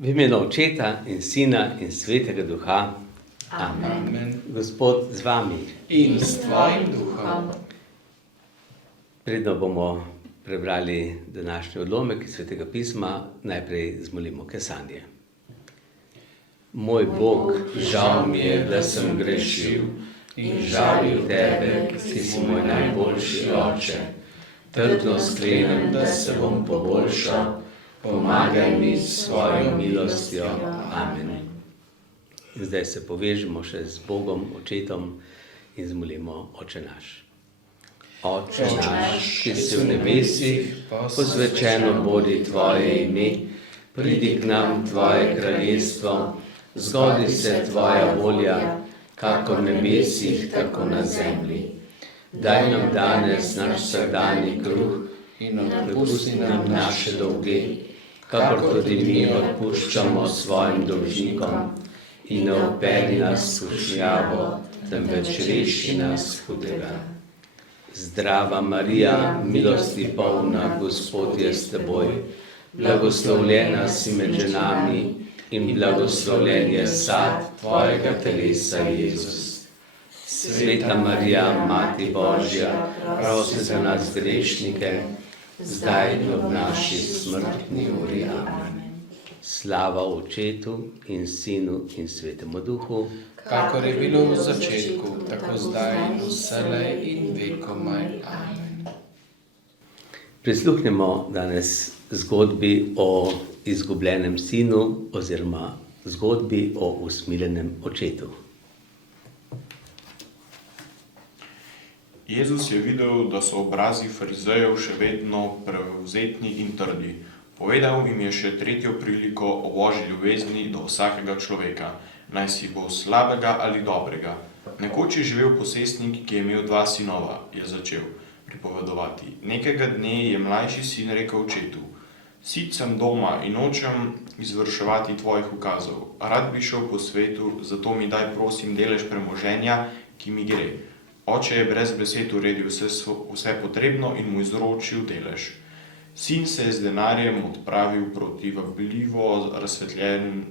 V imenu Očeta in Sina in Svetega Duha. Amen. Amen. Gospod z vami. In s tvojim duhom. Predno bomo prebrali današnji odlomek iz Svetega pisma, najprej zmolimo kesanje. Moj Bog, žal mi je, da sem grešil in žalil tebe, ki si moj najboljši oče. Trdno sklenem, da se bom poboljšal, pomagaj mi s svojo milostjo. Amen. In zdaj se povežemo še z Bogom, Očetom in zmolimo Oče naš. Oče naš, ki si v nebesih, posvečeno bodi tvoje ime, pridi k nam tvoje kraljestvo, zgodi se tvoja volja, kakor v nebesih, tako na zemlji. Daj nam danes naš vsakdanji kruh in odpusti nam naše dolge, kakor tudi mi odpuščamo svojim dolžnikom, in ne vpelji nas v skušnjavo, temveč reši nas hudega. Zdrava Marija, milosti polna, Gospod je s teboj, blagoslovljena si med ženami in blagoslovljen je sad tvojega telesa, Jezus. Sveta Marija, Mati Božja, prosi za nas grešnike, zdaj in ob naši smrtni uri. Amen. Slava Očetu in Sinu in Svetemu Duhu, Kakor je bilo v začetku, tako zdaj in vselej in vekomaj. Amen. Prisluhnemo danes zgodbi o izgubljenem sinu oziroma zgodbi o usmiljenem očetu. Jezus je videl, da so obrazi farizejev še vedno prevzetni in trdi. Povedal jim je še tretjo priliko o Božji ljubezni do vsakega človeka, naj si bo slabega ali dobrega. Nekoč je živel posestnik, ki je imel 2 sinova, je začel pripovedovati. Nekega dne je mlajši sin rekel očetu: Sit sem doma in nočem izvrševati tvojih ukazov. Rad bi šel po svetu, zato mi daj prosim delež premoženja, ki mi gre. Oče je brez besed uredil vse potrebno in mu izročil delež. Sin se je z denarjem odpravil proti vabljivo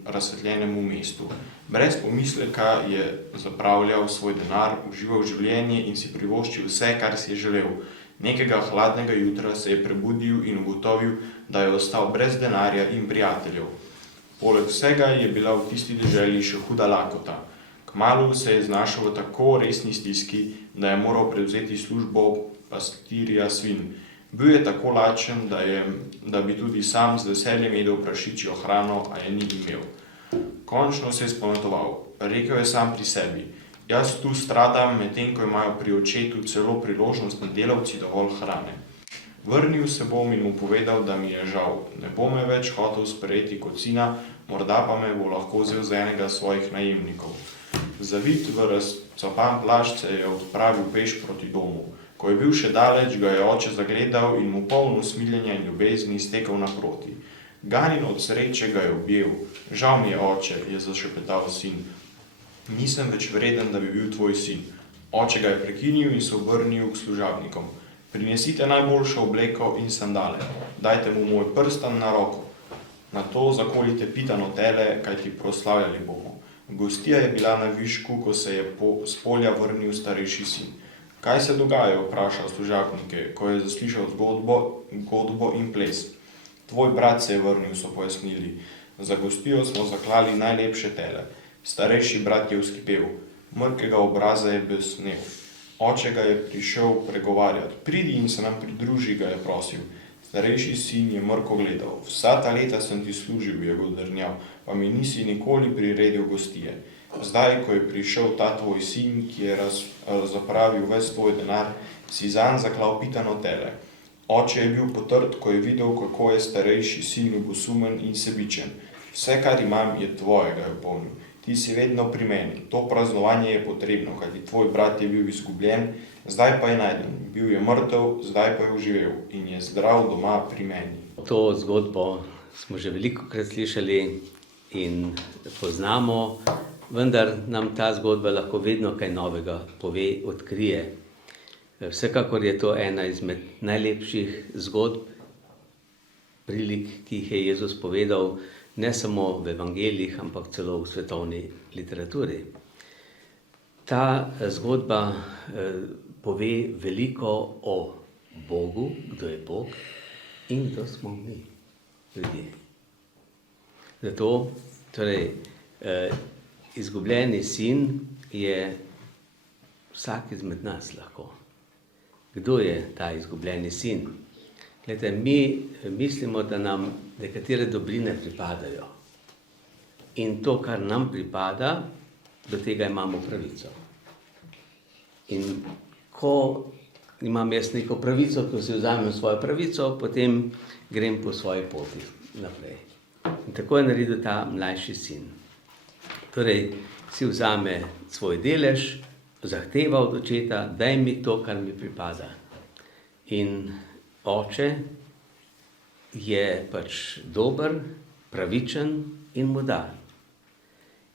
razsvetljenemu mestu. Brez pomisleka je zapravljal svoj denar, užival življenje in si privoščil vse, kar si je želel. Nekega hladnega jutra se je prebudil in ugotovil, da je ostal brez denarja in prijateljev. Poleg vsega je bila v tisti deželi še huda lakota. Kmalu se je znašel v tako resni stiski, da je moral prevzeti službo pastirja svin. Bil je tako lačen, da bi tudi sam z veseljem jedel prašičjo hrano, a je ni imel. Končno se je spametoval. Rekel je sam pri sebi: Jaz tu stradam, medtem ko imajo pri očetu celo priložnostni delavci dovolj hrane. Vrnil se bom in mu povedal, da mi je žal. Ne bo me več hotel sprejeti kot sina, morda pa me bo lahko vzel za enega svojih najemnikov. Zavit v razcapan plašč se je odpravil peš proti domu. Ko je bil še daleč, ga je oče zagledal in mu poln usmiljenja in ljubezni stekel naproti. Ganjen od sreče ga je objel. Žal mi je, oče, je zašepetal sin. Nisem več vreden, da bi bil tvoj sin. Oče ga je prekinil in se obrnil k služabnikom. Prinesite najboljšo obleko in sandale. Dajte mu moj prstan na roko. Nato zakolite pitano tele, kajti proslavljali bomo. Gostija je bila na višku, ko se je s polja vrnil starejši sin. Kaj se dogaja, vprašal služabnike, ko je zaslišal godbo in ples. Tvoj brat se je vrnil, so pojasnili. Za gostijo smo zaklali najlepše tele. Starejši brat je vzkipel. Mrkega obraza je besnel. Oče ga je prišel pregovarjati. Pridi in se nam pridruži, ga je prosil. Starejši sin je mrko gledal. Vsa ta leta sem ti služil, je godrnjal, pa mi nisi nikoli priredil gostije. Zdaj, ko je prišel ta tvoj sin, ki je zapravil ves tvoj denar, si zanj zaklal pitano tele. Oče je bil potrt, ko je videl, kako je starejši sin ljubosumen in sebičen. Vse, kar imam, je tvojega, je opomnil. Ti si vedno pri meni. To praznovanje je potrebno, kajti tvoj brat je bil izgubljen, zdaj pa je najden. Bil je mrtev, zdaj pa je oživel in je zdrav doma pri meni. To zgodbo smo že velikokrat slišali in poznamo, vendar nam ta zgodba lahko vedno kaj novega pove, odkrije. Vsekakor je to ena izmed najlepših zgodb prilik, ki jih je Jezus povedal ne samo v evangelijih, ampak celo v svetovni literaturi. Ta zgodba pove veliko o Bogu, kdo je Bog in kdo smo mi, ljudje. Zato, torej, izgubljeni sin je vsak izmed nas lahko. Kdo je ta izgubljeni sin? Glejte, mi mislimo, da nam nekatere dobrine pripadajo. In to, kar nam pripada, do tega imamo pravico. In ko imam jaz neko pravico, ko si vzamem svojo pravico, potem grem po svoji poti naprej. In tako je naredil ta mlajši sin. Torej, si vzame svoj delež, zahteva od očeta, daj mi to, kar mi pripada. In oče je pač dober, pravičen in mu da.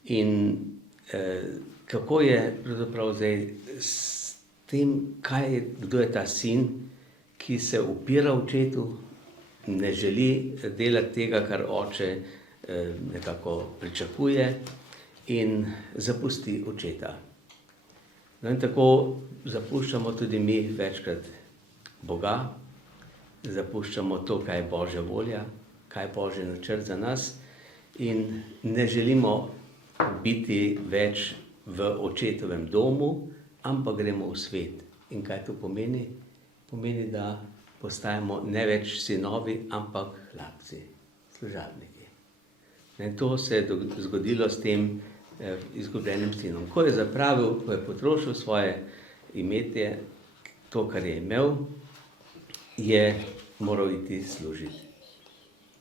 In kako je pravzaprav zdaj s tem, kdo je ta sin, ki se upira očetu, ne želi delati tega, kar oče nekako pričakuje in zapusti očeta. No in tako zapuščamo tudi mi večkrat Boga, zapuščamo to, kaj je Božja volja, kaj je Božji načrt za nas in ne želimo biti več v očetovem domu, ampak gremo v svet. In kaj to pomeni? Pomeni, da postajamo ne več sinovi, ampak hlapci, služabniki. In to se je zgodilo s tem izgubljenim sinom. Ko je zapravil, ko je potrošil svoje imetje, to, kar je imel, je moral iti služiti.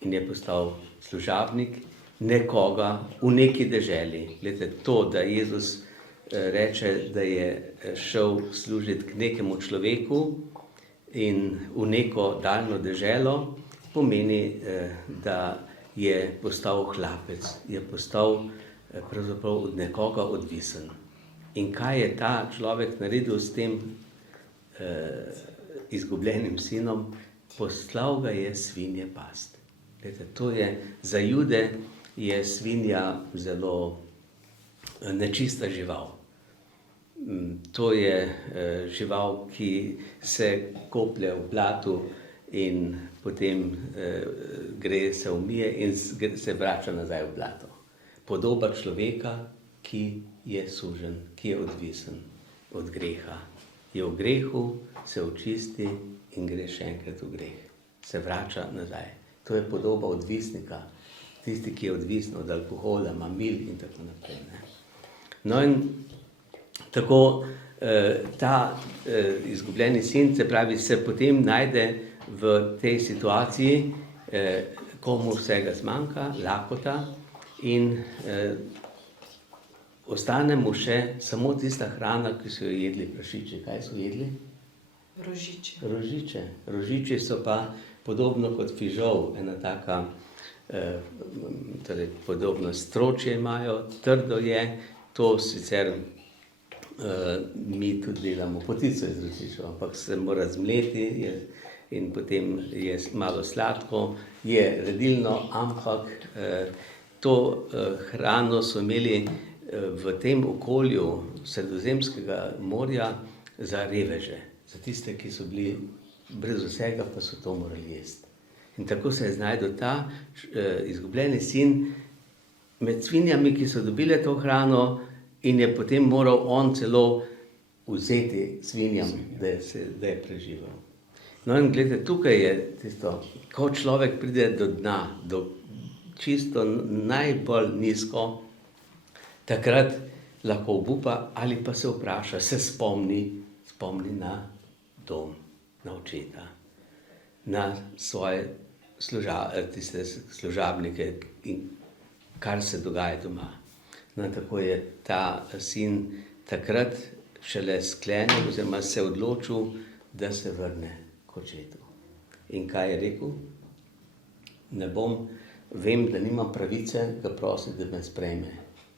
In je postal služabnik nekoga v neki deželi. Glede, to, da Jezus reče, da je šel služiti k nekemu človeku in v neko daljno deželo, pomeni, da je postal hlapec, je postal pravzaprav od nekoga odvisen. In kaj je ta človek naredil s tem izgubljenim sinom? Poslal ga je svinje past. Glede, to je, za Jude je svinja zelo nečista žival. To je žival, ki se koplje v blatu in potem gre, se umije in se vrača nazaj v blato. Podoba človeka, ki je sužen, ki je odvisen od greha. Je v grehu, se očisti in gre še enkrat v greh. Se vrača nazaj. To je podoba odvisnika. Tisti, ki je odvisen od alkohola, mamil in tako naprej. Ne? No in tako ta izgubljeni sin, se pravi, se potem najde v tej situaciji, komu vsega zmanjka, lakota in ostane mu še samo tista hrana, ki so jo jedli prašiči. Kaj so jedli? Rožiče. Rožiči so pa podobno kot fižol, ena taka, torej podobno stročje imajo, trdo je, to sicer mi tudi delamo potico iz rožičev, ampak se mora zmleti in potem je malo sladko, je redilno, ampak to hrano so imeli v tem okolju Sredozemskega morja za reveže, za tiste, ki so bili brez vsega, pa so to morali jesti. In tako se je znašel ta izgubljeni sin med svinjami, ki so dobile to hrano in je potem moral on celo vzeti svinjam, da je preživel. No in gledajte, tukaj je tisto, ko človek pride do dna, do čisto najbolj nizko, takrat lahko obupa ali pa se vpraša, se spomni na dom, na očeta, na svoje služabnike in kar se dogaja doma. No, tako je ta sin takrat šele sklenil oziroma se odločil, da se vrne k očetu. In kaj je rekel? Vem, da nimam pravice ga prositi, da me sprejme.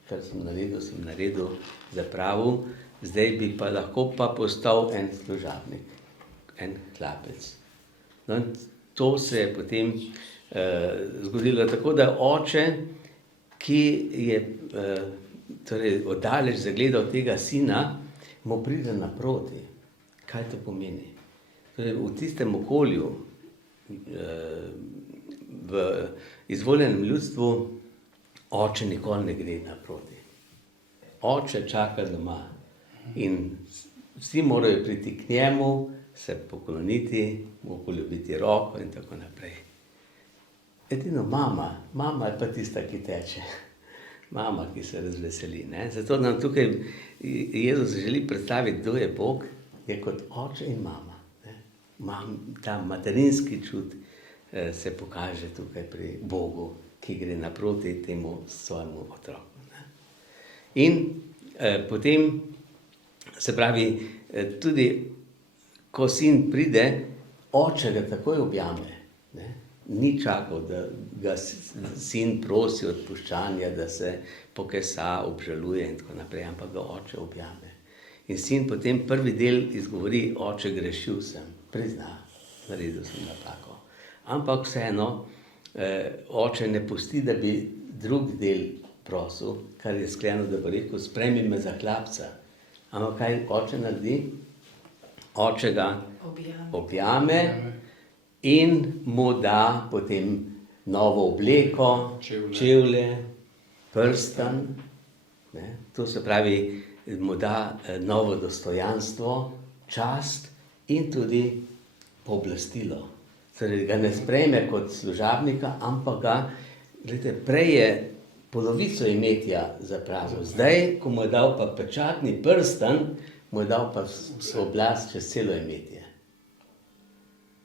Kar sem naredil, zapravil, zdaj bi pa lahko postal en služabnik, en hlapec. No, to se je potem zgodilo tako, da oče, ki je torej oddaleč zagledal tega sina, mu pride naproti. Kaj to pomeni? Torej, v tistem okolju, v izvoljenem ljudstvu, oče nikoli ne gre naproti. Oče čaka doma in vsi morajo priti k njemu, se pokloniti, mu poljubiti roko in tako naprej. Edino mama je pa tista, ki teče. Mama, ki se razveseli. Ne? Zato nam tukaj Jezus želi predstaviti, kdo je Bog, je kot oče in mama. Ne? Ta materinski čut se pokaže tukaj pri Bogu, ki gre naproti temu svojemu otroku. Ne? In potem, se pravi, tudi ko sin pride, oče ga takoj objame. Ne? Ni čakal, da ga sin prosi odpuščanja, da se pokesa, obžaluje in tako naprej, ampak ga oče objame. In sin potem prvi del izgovori, oče, grešil sem, prizna, naredil sem napako. Ampak vseeno, oče ne pusti, da bi drugi del prosil, kar je sklenil, da bo rekel, sprejmi me za hlapca. Ampak kaj oče naredi? Oče ga objame in mu da potem novo obleko, čevlje, prstan. Ne? To se pravi, mu da novo dostojanstvo, čast in tudi pooblastilo. Torej ga ne sprejme kot služabnika, ampak ga, gledajte, prej je polovico imetja zapravil. Zdaj, ko mu je dal pa pečatni prstan, mu je dal pa oblast čez celo imetje.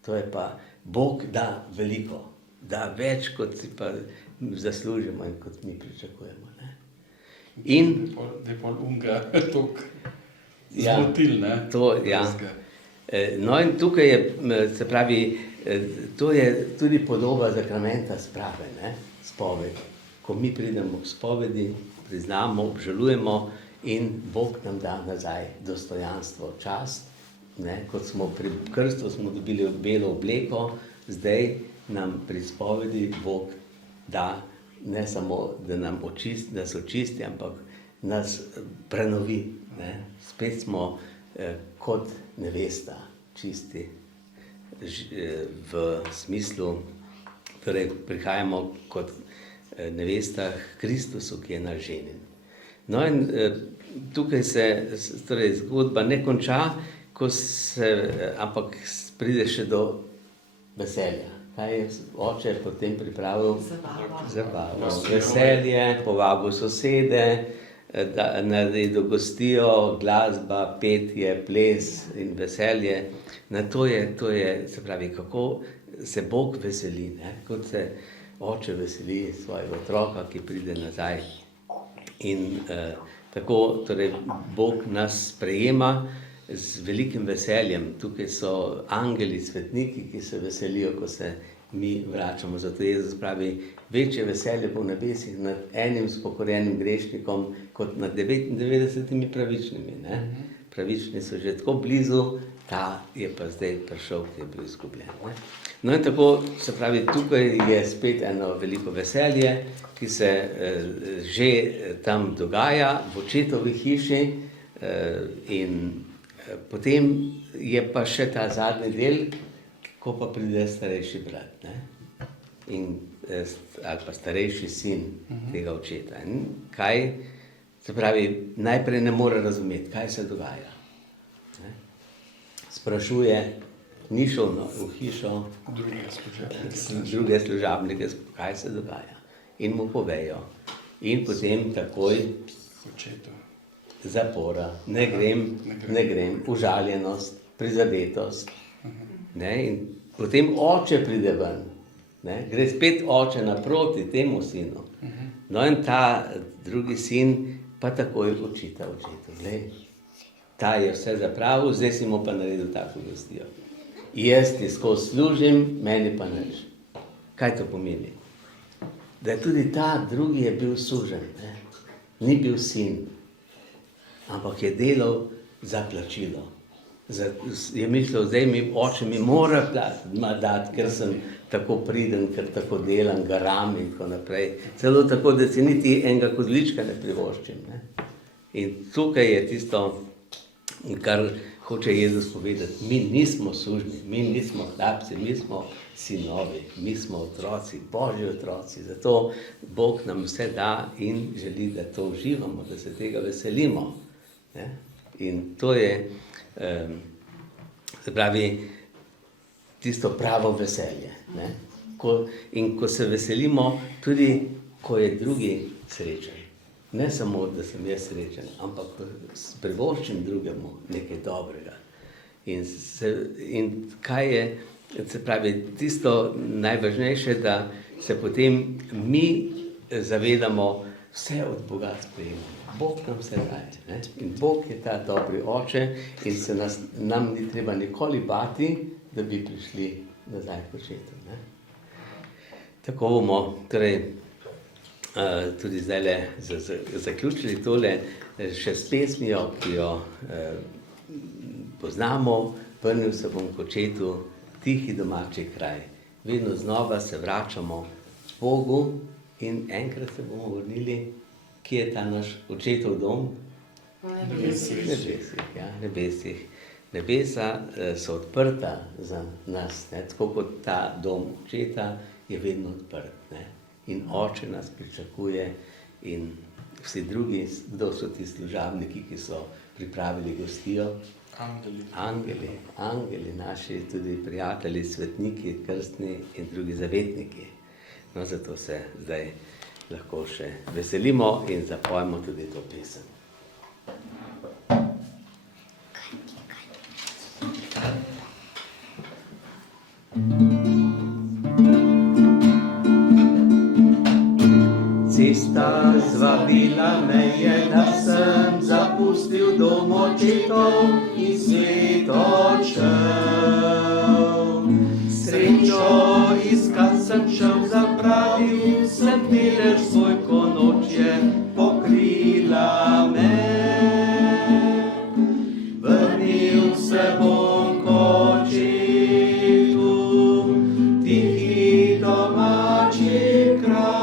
To je pa, Bog da veliko, da več, kot si pa zaslužimo in kot mi pričakujemo. Ne? In da je pol unga tok zmotil, ne? To, ja. No in tukaj je, se pravi, to je tudi podoba zakramenta sprave, ne? Spovedi. Ko mi pridemo k spovedi, priznamo, obžalujemo in Bog nam da nazaj dostojanstvo, čast. Ne? Kot smo pri krstu smo dobili belo obleko, zdaj nam pri spovedi Bog da ne samo, da nas očisti, ampak nas prenovi. Ne? Spet smo kot nevesta, čisti v smislu, torej prihajamo kot nevesta Kristusu, ki je naš ženin. No in tukaj se torej zgodba ne konča, ampak pride še do veselja. Kaj je oče potem pripravil? Zabavo. Veselje, povabil sosede, da naredil gostijo, glasba, petje, ples in veselje. Na to je, se pravi, kako se Bog veseli, ne? Kot se oče veseli svojega otroka, ki pride nazaj. In tako, torej, Bog nas sprejema z velikim veseljem. Tukaj so angeli, svetniki, ki se veselijo, ko se mi vračamo. Zato Jezus pravi, večje veselje bo v nebesih nad enim spokorjenim grešnikom, kot nad 99 pravičnimi. Ne? Pravični so že tako blizu, ta je pa zdaj prišel, ki je bil izgubljen. Ne? No in tako, se pravi, tukaj je spet eno veliko veselje, ki se že tam dogaja v očetovi hiši in potem je pa še ta zadnji del, ko pa pride starejši brat, ne? Ali pa starejši sin tega očeta. In kaj, se pravi, najprej ne more razumeti, kaj se dogaja. Ne? Sprašuje, ni šel v hišo, druge služabnike, kaj se dogaja. In mu povejo. In potem takoj zapora, ne grem, užaljenost, prizadetost. Ne? In potem oče pride ven, ne? Gre spet oče naproti temu sinu. No in ta drugi sin pa takoj očita očetu. Glej, ta je vse zapravil, zdaj si mu pa naredil tako gostijo. Jaz ti skozi služim, meni pa nič. Kaj to pomeni? Da je tudi ta drugi je bil sužen, ne? Ni bil sin, ampak je delal za plačilo. Je mislil, zdaj oče mi mora dati, ker sem tako priden, ker tako delam, garam in tako naprej. Celo tako, da si niti enega kozlička ne privoščim. Ne? In tukaj je tisto, kar hoče Jezus povedati. Mi nismo sužnji, mi nismo hlapci, mi smo sinovi, mi smo otroci, Božji otroci. Zato Bog nam vse da in želi, da to uživamo, da se tega veselimo. Ne? In to je, se pravi, tisto pravo veselje. Ne? In ko se veselimo, tudi ko je drugi srečen. Ne samo, da sem jaz srečen, ampak privoščim drugemu nekaj dobrega. In kaj je, se pravi, tisto najvažnejše, da se potem mi zavedamo, vse od Boga sprejemamo. Bog nam vse daje. Ne? In Bog je ta dobri oče in se nam ni treba nikoli bati, da bi prišli nazaj k očetu. Ne? Tako bomo, torej, tudi zdaj zaključili tole še s pesmijo, ki jo poznamo. Vrnil se bom k očetu, tihi domači kraj. Vedno znova se vračamo k Bogu in enkrat se bomo vrnili, kje je ta naš očetov dom? V nebesih. Nebesih. Nebesa so odprta za nas, ne? Tako kot ta dom očeta je vedno odprt. Ne? In oče nas pričakuje in vsi drugi, kdo so ti služabniki, ki so pripravili gostijo? Angeli, naši tudi prijatelji, svetniki, krstni in drugi zavetniki. No, zato se zdaj lahko še veselimo in zapojemo tudi to pesem. Cesta zvabila me je, da sem zapustil dom očetov in svet odšel. Srečo iskat sem šel, zapravil sem delež svoj, ko noč je pokrila me. Vrnil se bom k očetu, tihi domači kraj.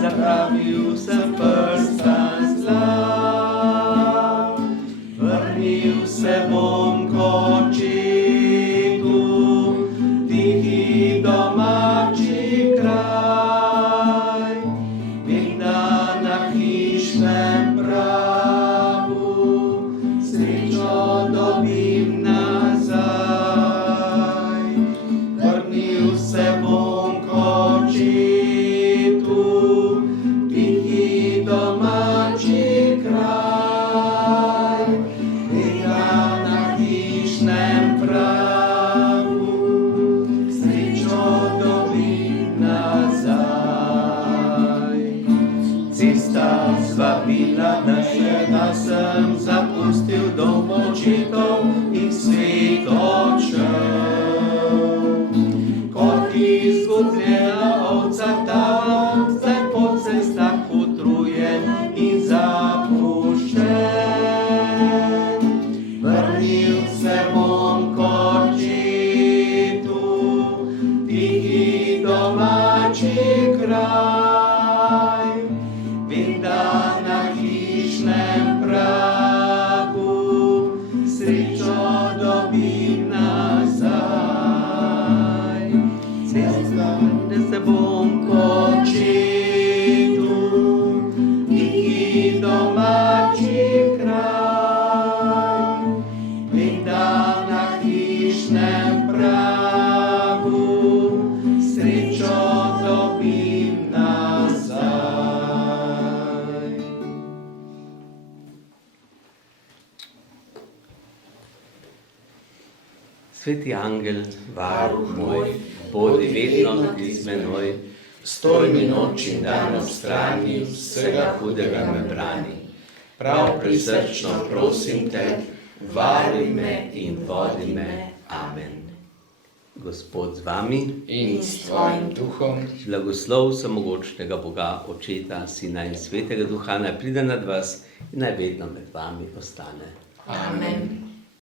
Zapravil sem prstan zla, vrnil se bom k očetu, tihi domači kraj. Vem, da na hišnem pragu srečo dobim nazaj. Vrnil se bom k očetu, da sem zapustil dom očetov in svet odšel. Kot izgubljena ovca tam, zdaj po cestah utrujen in zapuščen. Vrnil se bom k očetu, tihi domači kraj. Vem, da na hišnem pragu srečo dobim nazaj. Da se bom k očetu, tihi domači kraj. Vem, da na hišnem pragu Sveti angel, varuh moj, bodi vedno ti z menoj, stoj mi noč in dan ob strani, vsega hudega me brani. Prav prisrčno prosim te, varuj me in vodi me. Amen. Gospod z vami, In s tvojim duhom, blagoslov samogočnega Boga, Očeta, Sina in Svetega Duha, naj pride nad vas in naj vedno med vami ostane. amen.